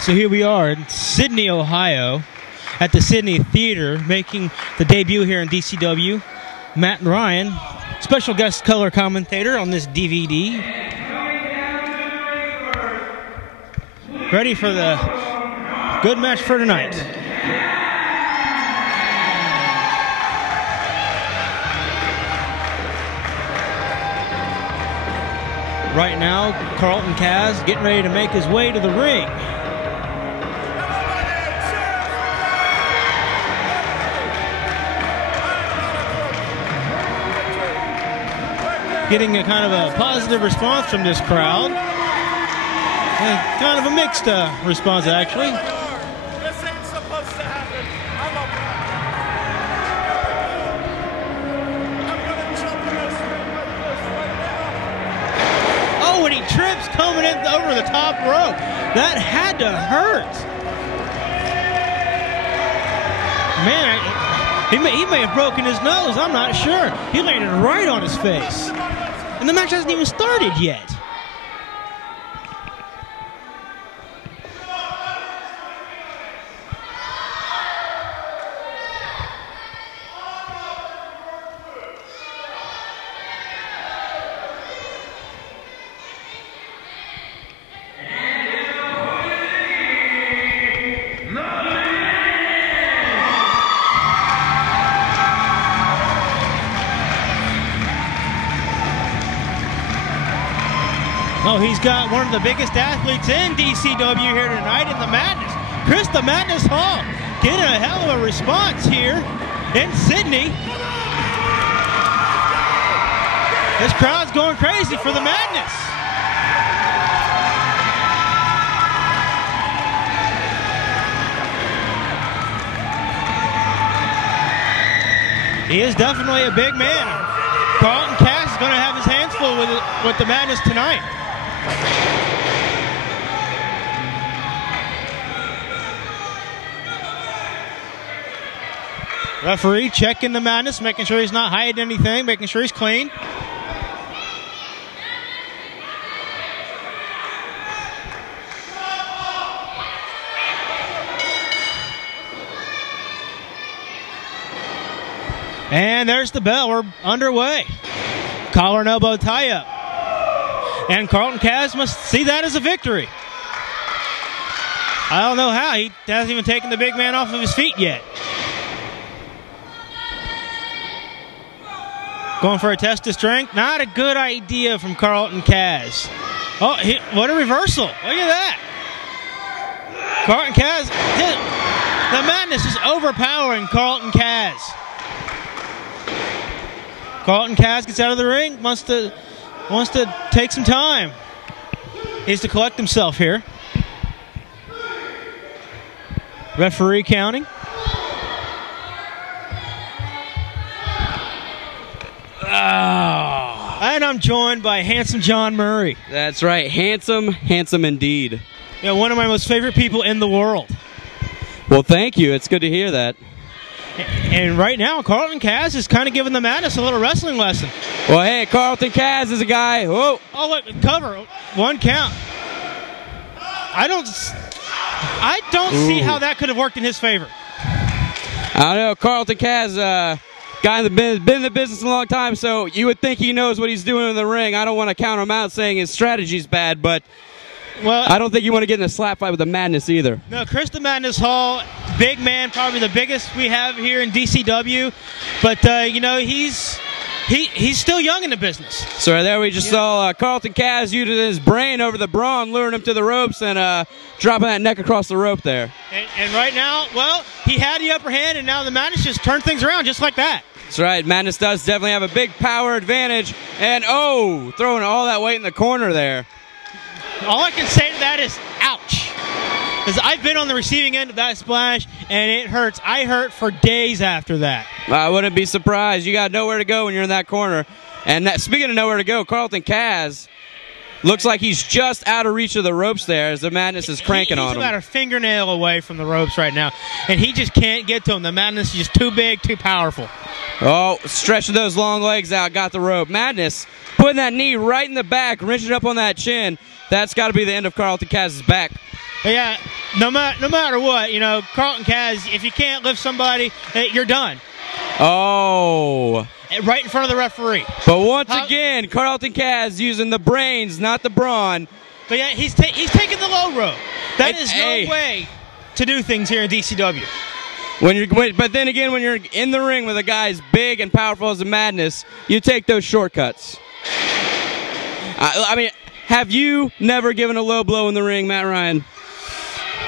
So here we are in Sidney, Ohio, at the Sidney Theater, making the debut here in DCW. Matt and Ryan, special guest color commentator on this DVD. Ready for the good match for tonight. Right now, Carlton Kaz getting ready to make his way to the ring. Getting a kind of a positive response from this crowd. And kind of a mixed response, actually. This ain't supposed to happen. I'm gonna jump in this ring like this right now. Oh, and he trips coming in over the top rope. That had to hurt. Man, he may have broken his nose. I'm not sure. He landed right on his face. And the match hasn't even started yet. Oh, he's got one of the biggest athletes in DCW here tonight in the Madness. Chris the Madness Hall getting a hell of a response here in Sidney. This crowd's going crazy for the Madness. He is definitely a big man. Carlton Kaz is going to have his hands full with the Madness tonight. Referee checking the Madness, making sure he's not hiding anything, making sure he's clean. And there's the bell. We're underway. Collar and elbow tie-up. And Carlton Kaz must see that as a victory. I don't know how. He hasn't even taken the big man off of his feet yet. Going for a test of strength. Not a good idea from Carlton Kaz. Oh, what a reversal. Look at that. Carlton Kaz. The Madness is overpowering Carlton Kaz. Carlton Kaz gets out of the ring, wants to take some time. He needs to collect himself here. Referee counting. Oh. And I'm joined by handsome John Murray. That's right, handsome indeed. Yeah, one of my most favorite people in the world. Well, thank you. It's good to hear that. And right now, Carlton Kaz is kind of giving the Madness a little wrestling lesson. Well, hey, Carlton Kaz is a guy. Whoa. Oh, look, cover. One count. I don't see how that could have worked in his favor. I don't know. Carlton Kaz, guy that's been in the business a long time, so you would think he knows what he's doing in the ring. I don't want to count him out saying his strategy's bad, but I don't think you want to get in a slap fight with the Madness either. No, Chris the Madness Hall, big man, probably the biggest we have here in DCW. But, you know, he's still young in the business. So there we just saw Carlton Kaz using his brain over the brawn, luring him to the ropes and dropping that neck across the rope there. And right now, well, he had the upper hand, and now the Madness just turned things around just like that. That's right. Madness does definitely have a big power advantage. And, oh, throwing all that weight in the corner there. All I can say to that is, ouch. Because I've been on the receiving end of that splash, and it hurts. I hurt for days after that. I wouldn't be surprised. You got nowhere to go when you're in that corner. And speaking of nowhere to go, Carlton Kaz looks like he's just out of reach of the ropes there as the Madness is cranking on him. He's about a fingernail away from the ropes right now, and he just can't get to him. The Madness is just too big, too powerful. Oh, stretching those long legs out, got the rope. Madness putting that knee right in the back, wrenching up on that chin. That's got to be the end of Carlton Kaz's back. But yeah, no matter what, you know, Carlton Kaz, if you can't lift somebody, you're done. Oh. Right in front of the referee. But once again, Carlton Kaz using the brains, not the brawn. But yeah, he's taking the low road. That is no way to do things here in DCW. But then again, when you're in the ring with a guy as big and powerful as the Madness, you take those shortcuts. I mean, have you never given a low blow in the ring, Matt Ryan?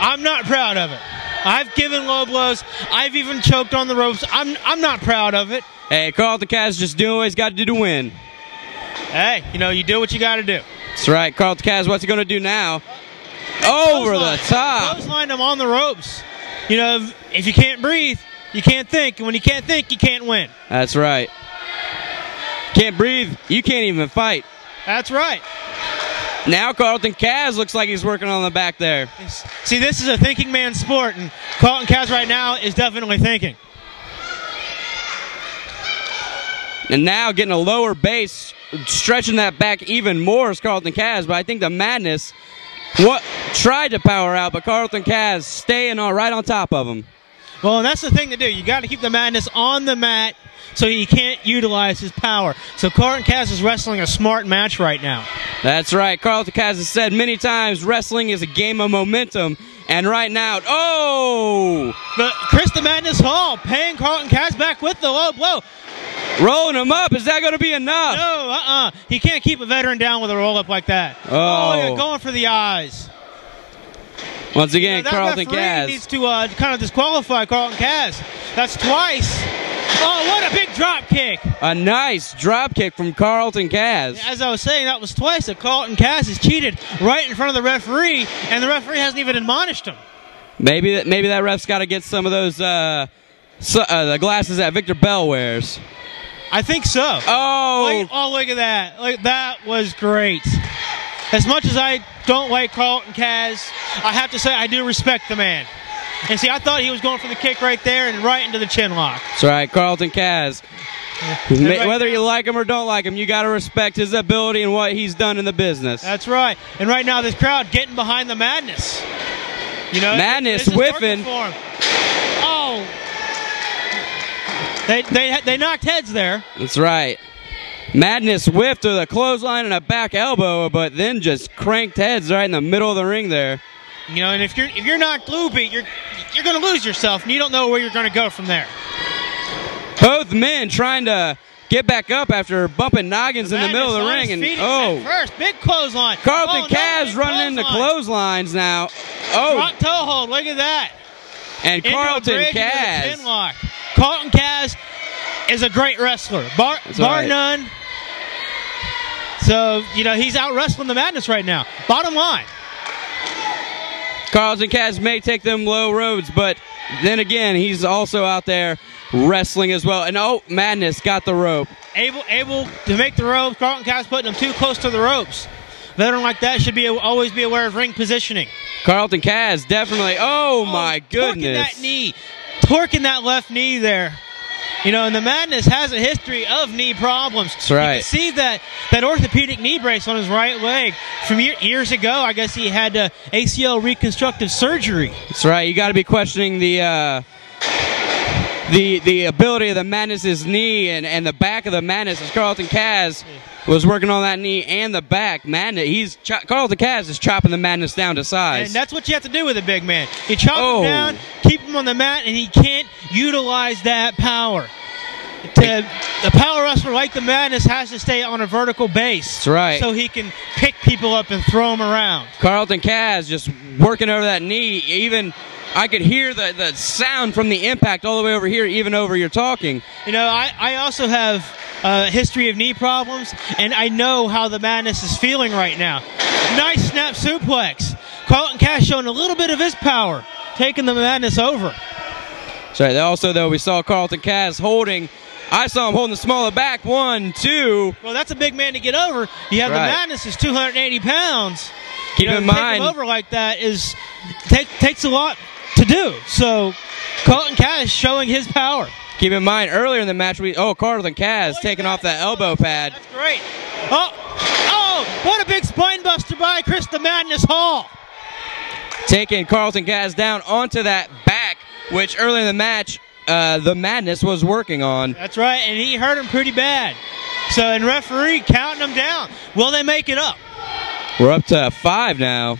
I'm not proud of it. I've given low blows. I've even choked on the ropes. I'm not proud of it. Hey, Carlton Kaz is just doing what he's got to do to win. Hey, you know, you do what you got to do. That's right. Carlton Kaz, what's he going to do now? Over the top. Clothesline him on the ropes. You know, if you can't breathe, you can't think. And when you can't think, you can't win. That's right. Can't breathe, you can't even fight. That's right. Now Carlton Kaz looks like he's working on the back there. See, this is a thinking man's sport, and Carlton Kaz right now is definitely thinking. And now getting a lower base, stretching that back even more is Carlton Kaz, but I think the Madness tried to power out, but Carlton Kaz staying right on top of him. Well, and that's the thing to do. You got to keep the Madness on the mat so he can't utilize his power. So Carlton Kaz is wrestling a smart match right now. That's right. Carlton Kaz has said many times wrestling is a game of momentum, and right now, But Chris the Madness Hall paying Carlton Kaz back with the low blow. Rolling him up. Is that going to be enough? No, he can't keep a veteran down with a roll-up like that. Oh, yeah, going for the eyes. Once again, Carlton Kaz needs to kind of disqualify Carlton Kaz. That's twice. Oh, what a big drop kick. A nice drop kick from Carlton Kaz. As I was saying, that was twice that Carlton Kaz has cheated right in front of the referee, and the referee hasn't even admonished him. Maybe that ref's got to get some of those the glasses that Victor Bell wears. I think so. Look at that. That was great. As much as I don't like Carlton Kaz, I have to say I do respect the man. And see, I thought he was going for the kick right there and right into the chin lock. That's right, Carlton Kaz. Whether you like him or don't like him, you got to respect his ability and what he's done in the business. That's right. And right now, this crowd getting behind the Madness. You know, Madness whiffing. Oh, they knocked heads there. That's right. Madness whiffed with a clothesline and a back elbow, but then just cranked heads right in the middle of the ring there. You know, and if you're not glue beat, you're going to lose yourself, and you don't know where you're going to go from there. Both men trying to get back up after bumping noggins in the middle of the ring, and first big clothesline. Carlton Kaz running into clotheslines now. Drop toe hold. Look at that. And Carlton Kaz. Carlton Kaz is a great wrestler, bar none. So, you know, he's out wrestling the Madness right now. Bottom line. Carlton Kaz may take them low roads, but then again, he's also out there wrestling as well. And Madness got the rope. Able to make the rope. Carlton Kaz putting him too close to the ropes. Veteran like that should always be aware of ring positioning. Carlton Kaz definitely. Oh my goodness. Torquing that knee. Torquing that left knee there. You know, and the Madness has a history of knee problems. That's right. You can see that orthopedic knee brace on his right leg from years ago. I guess he had ACL reconstructive surgery. That's right. You got to be questioning the ability of the Madness's knee and the back of the Madness as Carlton Kaz was working on that knee and the back. Carlton Kaz is chopping the Madness down to size. And that's what you have to do with a big man. You chop him down, keep him on the mat, and he can't utilize that power. The power wrestler like the Madness has to stay on a vertical base. That's right. So he can pick people up and throw them around. Carlton Kaz just working over that knee. Even I could hear the sound from the impact all the way over here, even over your talking. You know, I also have a history of knee problems, and I know how the Madness is feeling right now. Nice snap suplex. Carlton Kaz showing a little bit of his power, taking the Madness over. Sorry, also, though, we saw Carlton Kaz I saw him holding the smaller back. 1, 2. Well, that's a big man to get over. You have the Madness is 280 pounds. Keep in mind. Take him over like that takes a lot to do. So Carlton Kaz showing his power. Keep in mind, earlier in the match, Carlton Kaz taking off that elbow pad. That's great. Oh, what a big spine buster by Chris the Madness Hall. taking Carlton Kaz down onto that back, which early in the match, the Madness was working on. That's right, and he hurt him pretty bad. So, and referee counting them down. Will they make it up? We're up to 5 now.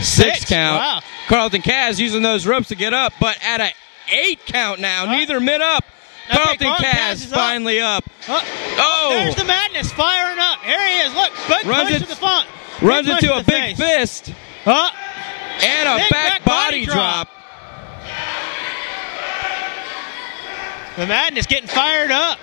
6 count. Wow. Carlton Kaz using those ropes to get up, but at an 8 count now. Neither mid up. Carlton Kaz finally up. Oh! There's the Madness firing up. Here he is. Look, big push to the front. Runs into a big fist. And a back body drop. The Madness getting fired up.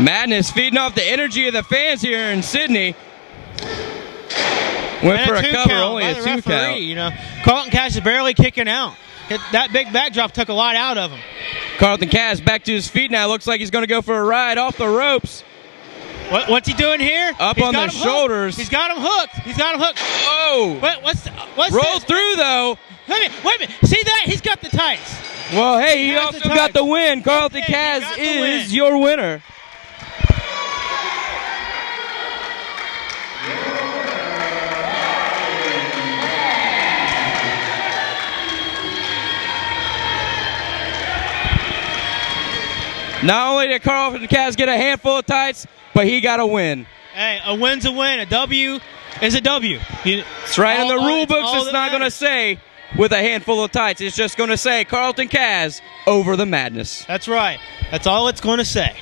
Madness feeding off the energy of the fans here in Sidney. Went for a cover, only a 2 count. You know, Carlton Kaz is barely kicking out. That big backdrop took a lot out of him. Carlton Kaz back to his feet now. Looks like he's going to go for a ride off the ropes. What's he doing here? Up on the shoulders. He's got him hooked. He's got him hooked. Oh! What's Roll through though. Wait a minute. See that? He's got the tights. Well, hey, he also got the win. Carlton Kaz is your winner. Not only did Carlton Kaz get a handful of tights, but he got a win. Hey, a win's a win. A W is a W. It's right in the rule books. It's not going to say with a handful of tights. It's just going to say Carlton Kaz over the Madness. That's right. That's all it's going to say.